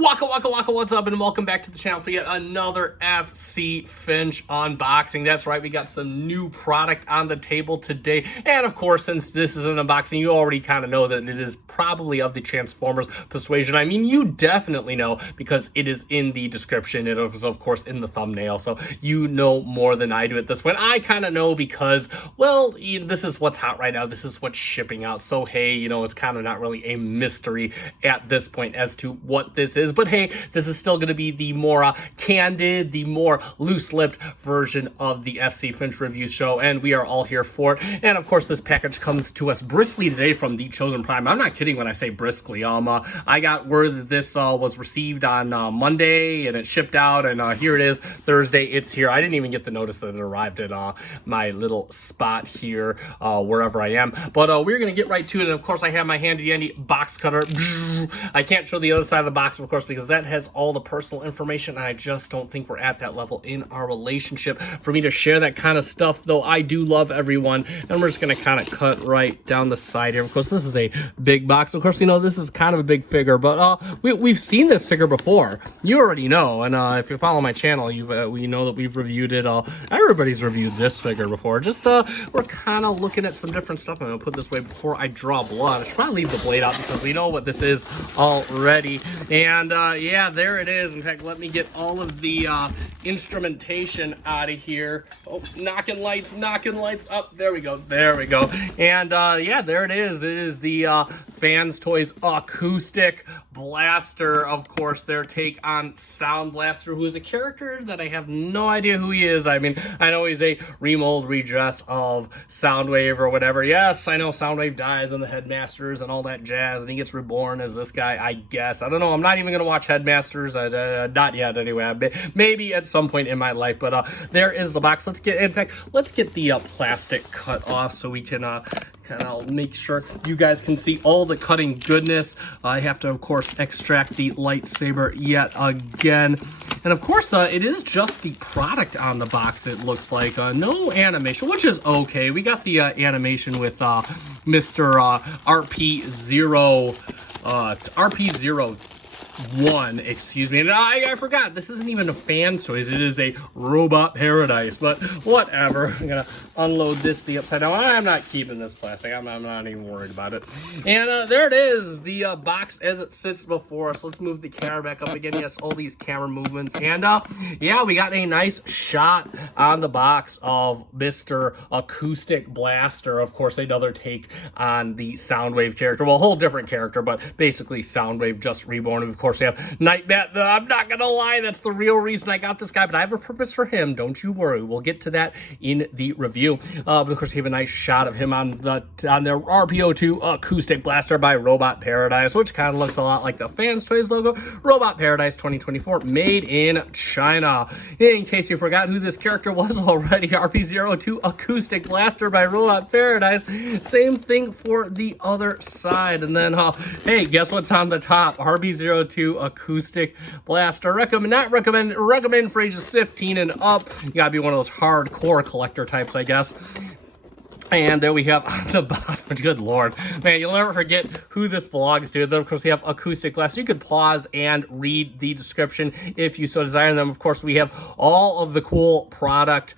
Waka, what's up, and welcome back to the channel for yet another FC Finch unboxing. That's right, we got some new product on the table today, and of course, since this is an unboxing, you already kind of know that it is probably of the Transformers persuasion. I mean, you definitely know because it is in the description. It is, of course, in the thumbnail, so you know more than I do at this point. I kind of know because, well, this is what's hot right now. This is what's shipping out, so hey, you know, it's kind of not really a mystery at this point as to what this is, but hey, this is still going to be the more candid, the more loose-lipped version of the FC Finch review show, and we are all here for it. And of course, this package comes to us briskly today from the Chosen Prime. I'm not kidding when I say briskly. I got word that this was received on Monday, and it shipped out, and here it is, Thursday. It's here. I didn't even get the notice that it arrived at my little spot here, wherever I am. But we're going to get right to it, and of course, I have my handy-dandy box cutter. I can't show the other side of the box, of course, because that has all the personal information, and I just don't think we're at that level in our relationship for me to share that kind of stuff, though I do love everyone. And we're just going to kind of cut right down the side here. Of course, this is a big box. Of course, you know, this is kind of a big figure, but we've seen this figure before. You already know, and if you follow my channel, we know that we've reviewed it. Everybody's reviewed this figure before. Just we're kind of looking at some different stuff. I'm going to put this way before I draw blood. I should probably leave the blade out because we know what this is already. And yeah, there it is. In fact, let me get all of the instrumentation out of here. Oh, knocking lights up. There we go. And yeah, there it is. It is the Fans Toys Acoustic Blaster. Of course, their take on Soundblaster, who is a character that I have no idea who he is. I mean, I know he's a remold redress of Soundwave or whatever. Yes, I know Soundwave dies in the Headmasters and all that jazz, and he gets reborn as this guy, I guess. I don't know. I'm not even going to watch Headmasters. Not yet, anyway. Maybe at some point in my life, but there is the box. Let's get the plastic cut off so we can kind of make sure you guys can see all the cutting goodness. I have to, of course, extract the lightsaber yet again. And of course, it is just the product on the box, it looks like. No animation, which is okay. We got the animation with Mr. RP-01, excuse me. And I forgot, this isn't even a Fans Toys, it is a Robot Paradise, but whatever. I'm gonna unload the upside down. I'm not keeping this plastic. I'm not even worried about it. And there it is, the box as it sits before us. Let's move the camera back up again. Yes, all these camera movements. And yeah, we got a nice shot on the box of Mr. Acoustic Blaster. Of course, another take on the Soundwave character. Well, a whole different character, but basically Soundwave just reborn. Of course, we have Nightbat. I'm not gonna lie, that's the real reason I got this guy, but I have a purpose for him. Don't you worry. We'll get to that in the review. But of course, we have a nice shot of him on their RP-02 Acoustic Blaster by Robot Paradise, which kind of looks a lot like the Fans Toys logo. Robot Paradise 2024, made in China. In case you forgot who this character was already, RP-02 Acoustic Blaster by Robot Paradise. Same thing for the other side. And then, hey, guess what's on the top? RP-02 Acoustic Blaster. Recommend for ages 15 and up. You gotta be one of those hardcore collector types, I guess. And there we have on the bottom, good lord, man, you'll never forget who this belongs to. Then, of course, we have Acoustic Blaster. You could pause and read the description if you so desire. And then, of course, we have all of the cool product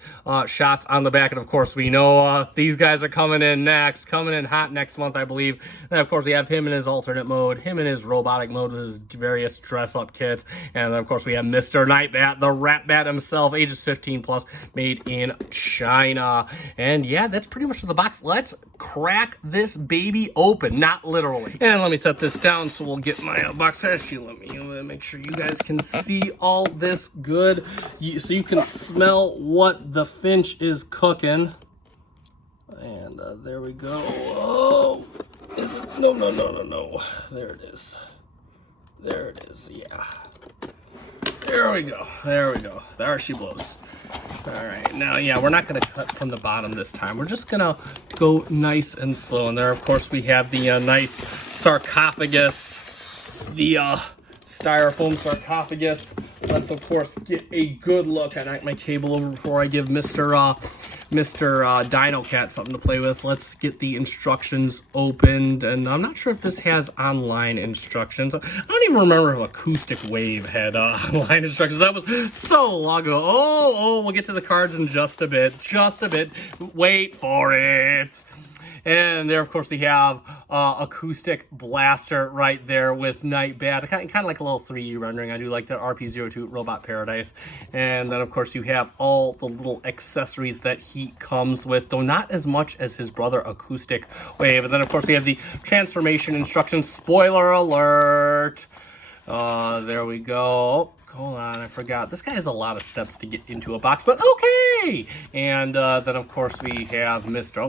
shots on the back. And, of course, we know these guys are coming in hot next month, I believe. And, of course, we have him in his alternate mode, him in his robotic mode with his various dress-up kits. And, then, of course, we have Mr. Nightbat, the Rat Bat himself, ages 15 plus, made in China. And, yeah, that's pretty much the box. Let's crack this baby open, not literally. And let me set this down so we'll get my box. Actually, let me make sure you guys can see all this good, so you can smell what the Finch is cooking. And there we go. Oh, is it? No. There it is. Yeah. There we go. There she blows. All right, now, yeah, we're not going to cut from the bottom this time. We're just going to go nice and slow. And there, of course, we have the nice sarcophagus, the styrofoam sarcophagus. Let's, of course, get a good look. I knocked my cable over before I give Mr. Mr. Dino Cat something to play with. Let's get the instructions opened, and I'm not sure if this has online instructions. I don't even remember if Acoustic Wave had online instructions. That was so long ago. Oh, we'll get to the cards in just a bit. Just a bit. Wait for it. And there, of course, we have Acoustic Blaster right there with Night Bat. Kind of like a little 3D rendering. I do like the RP-02 Robot Paradise. And then, of course, you have all the little accessories that he comes with, though not as much as his brother Acoustic Wave. And then, of course, we have the transformation instructions. Spoiler alert! There we go. Hold on, I forgot. This guy has a lot of steps to get into a box, but okay! And then, of course, we have Mr. Oh,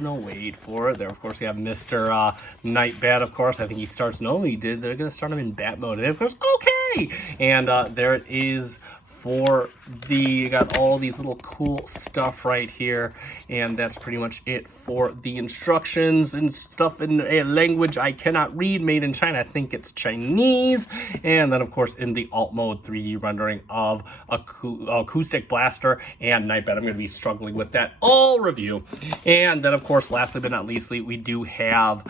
no, wait for it. There, of course, we have Mr. Night Bat, of course. I think he starts, no, he did. They're going to start him in bat mode. And, of course, okay! And there it is for you got all these little cool stuff right here, and that's pretty much it for the instructions and stuff in a language I cannot read, made in China. I think it's Chinese. And then, of course, in the alt mode 3D rendering of Acoustic Blaster and Night Bat. I'm going to be struggling with that all review. And then, of course, lastly but not leastly, we do have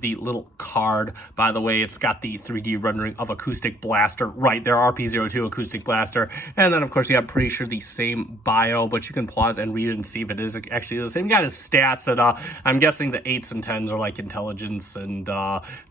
the little card. By the way, it's got the 3D rendering of Acoustic Blaster right there, RP-02 Acoustic Blaster. And then, of course, yeah, I'm pretty sure the same bio, but you can pause and read it and see if it is actually the same. You got his stats, and I'm guessing the 8s and 10s are like intelligence and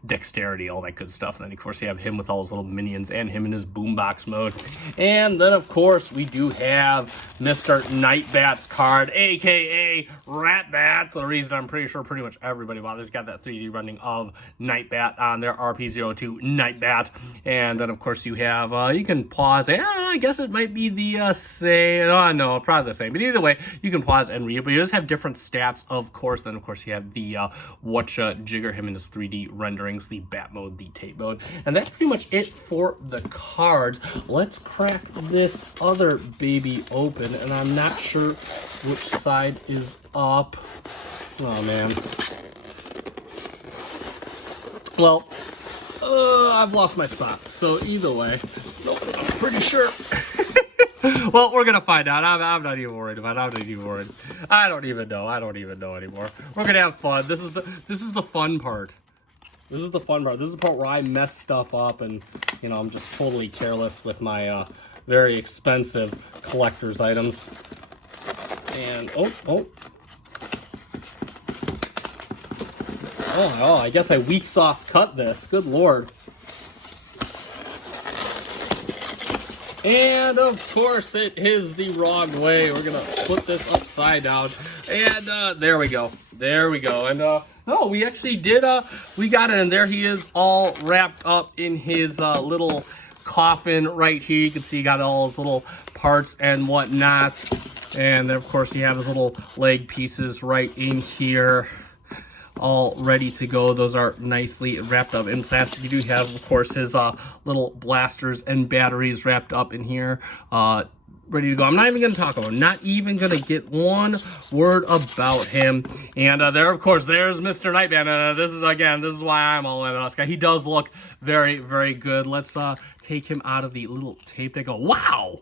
dexterity, all that good stuff. And then, of course, you have him with all his little minions and him in his boombox mode. And then, of course, we do have Mr. Night Bat's card, a.k.a. Rat Bat. The reason I'm pretty sure pretty much everybody bought this got that 3D rendering of Night Bat on their RP-02 Night Bat. And then, of course, you have, you can pause. I guess it might be the same. Oh, no, probably the same. But either way, you can pause and read it. But you just have different stats, of course. Then, of course, you have the Whatcha Jigger, him in his 3D renderings, the bat mode, the tape mode. And that's pretty much it for the cards. Let's crack this other baby open. And I'm not sure which side is up. Oh, man. Well, I've lost my spot. So either way, nope, I'm pretty sure. Well, we're gonna find out. I'm not even worried about it. I'm not even worried. I don't even know anymore. We're gonna have fun. This is the fun part. This is the fun part. This is the part where I mess stuff up, and you know, I'm just totally careless with my very expensive collector's items. And oh, I guess I weak sauce cut this. Good Lord. And, of course, it is the wrong way. We're going to put this upside down. And there we go. There we go. And, no, we actually did, we got it. And there he is all wrapped up in his little coffin right here. You can see he got all his little parts and whatnot. And, then, of course, you have his little leg pieces right in here, all ready to go. Those are nicely wrapped up in plastic. You do have, of course, his little blasters and batteries wrapped up in here, ready to go. I'm not even going to talk about him. Not even going to get one word about him. And there, of course, there's Mr. Night Bat. This is why I'm all in on this guy. He does look very, very good. Let's take him out of the little tape. They go, wow,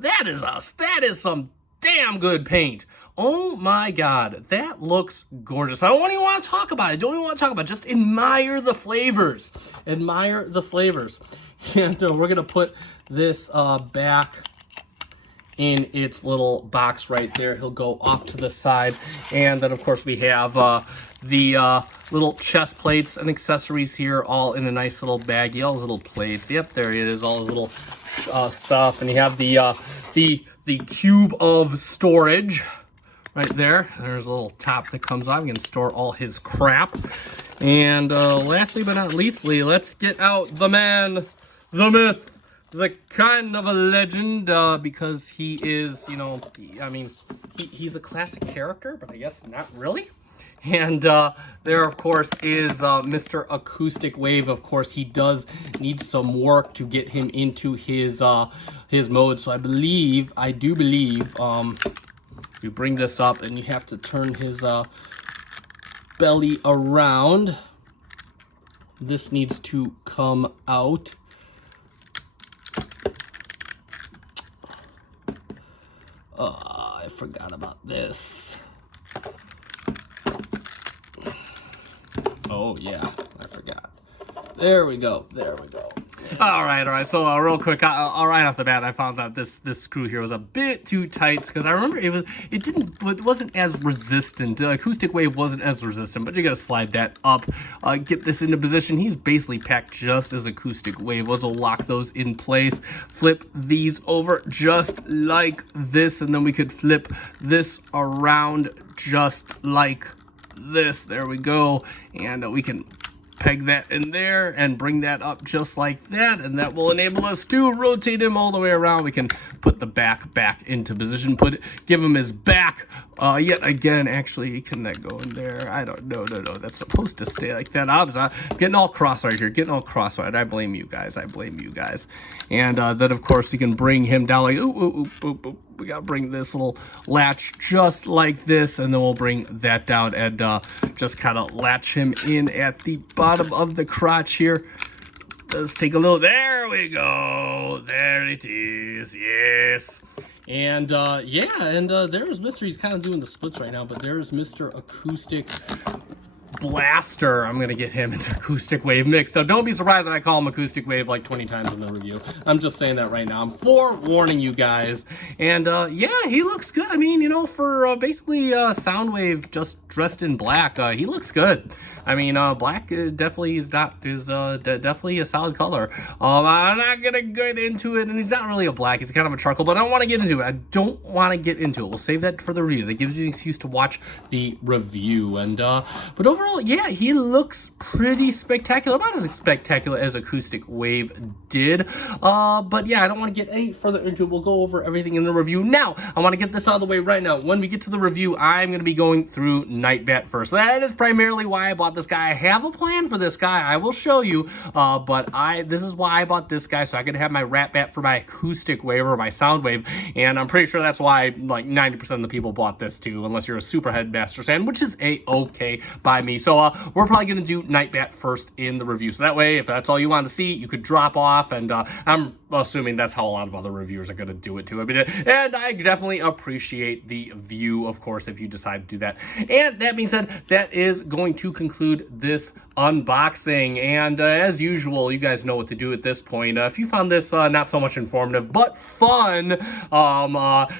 that is some damn good paint. Oh my God, that looks gorgeous. I don't even want to talk about it. Just admire the flavors. Admire the flavors. And we're going to put this back in its little box right there. He'll go off to the side. And then, of course, we have the little chest plates and accessories here, all in a nice little baggie. All his little plates. Yep, there it is. All his little stuff. And you have the cube of storage right there. There's a little top that comes off. You can store all his crap. And lastly but not leastly, let's get out the man, the myth, the kind of a legend, because he is, you know, I mean, he's a classic character, but I guess not really. And there, of course, is Mr. Acoustic Wave. Of course, he does need some work to get him into his mode. So I do believe, you bring this up and you have to turn his belly around. This needs to come out. I forgot about this. Oh yeah, I forgot. There we go. There we go. All right. So real quick, right off the bat, I found out this screw here was a bit too tight because I remember it wasn't as resistant. Acoustic Wave wasn't as resistant, but you gotta slide that up, get this into position. He's basically packed just as Acoustic Wave was. We'll lock those in place, flip these over just like this, and then we could flip this around just like this. There we go, and we can peg that in there and bring that up just like that, and that will enable us to rotate him all the way around. We can put the back into position, give him his back yet again. Actually, can that go in there? I don't know. No, that's supposed to stay like that. I'm getting all cross-eyed here, I blame you guys. And then of course you can bring him down like ooh. We gotta bring this little latch just like this, and then we'll bring that down and just kind of latch him in at the bottom of the crotch here. Let's take a little, there we go, there it is, yes. And there's Mr. He's kind of doing the splits right now, but there's Mr. Acoustic Blaster. I'm gonna get him into Acoustic Wave mixed up. Don't be surprised when I call him Acoustic Wave like 20 times in the review. I'm just saying that right now. I'm forewarning you guys. And yeah, he looks good. I mean, you know, for basically Soundwave just dressed in black, he looks good. I mean, black definitely is definitely a solid color. I'm not gonna get into it, and he's not really a black. He's kind of a charcoal, but I don't want to get into it. We'll save that for the review. That gives you an excuse to watch the review. And but overall, yeah, he looks pretty spectacular. Not as spectacular as Acoustic Wave did, but yeah, I don't want to get any further into it. We'll go over everything in the review. Now, I want to get this out of the way right now. When we get to the review, I'm going to be going through Nightbat first. That is primarily why I bought this guy. I have a plan for this guy. I will show you, but this is why I bought this guy, so I could have my Rat Bat for my Acoustic Wave or my Sound Wave, and I'm pretty sure that's why like 90% of the people bought this too, unless you're a super Headmaster fan, which is a-okay by me. So we're probably going to do Nightbat first in the review, so that way, if that's all you want to see, you could drop off, and I'm assuming that's how a lot of other reviewers are going to do it too. And I definitely appreciate the view, of course, if you decide to do that. And that being said, that is going to conclude this unboxing, and as usual, you guys know what to do at this point. If you found this not so much informative but fun,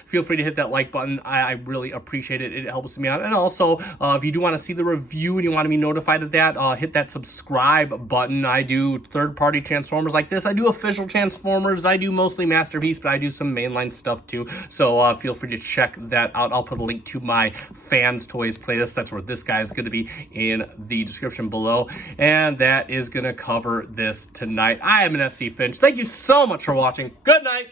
feel free to hit that like button. I really appreciate it. It helps me out. And also, if you do want to see the review and you want to be notified of that, hit that subscribe button. I do third-party Transformers like this. I do official Transformers. I do mostly Masterpiece, but I do some mainline stuff too. So feel free to check that out. I'll put a link to my Fans Toys playlist. That's where this guy is going to be in the description below. And that is going to cover this tonight. I am an FC Finch. Thank you so much for watching. Good night.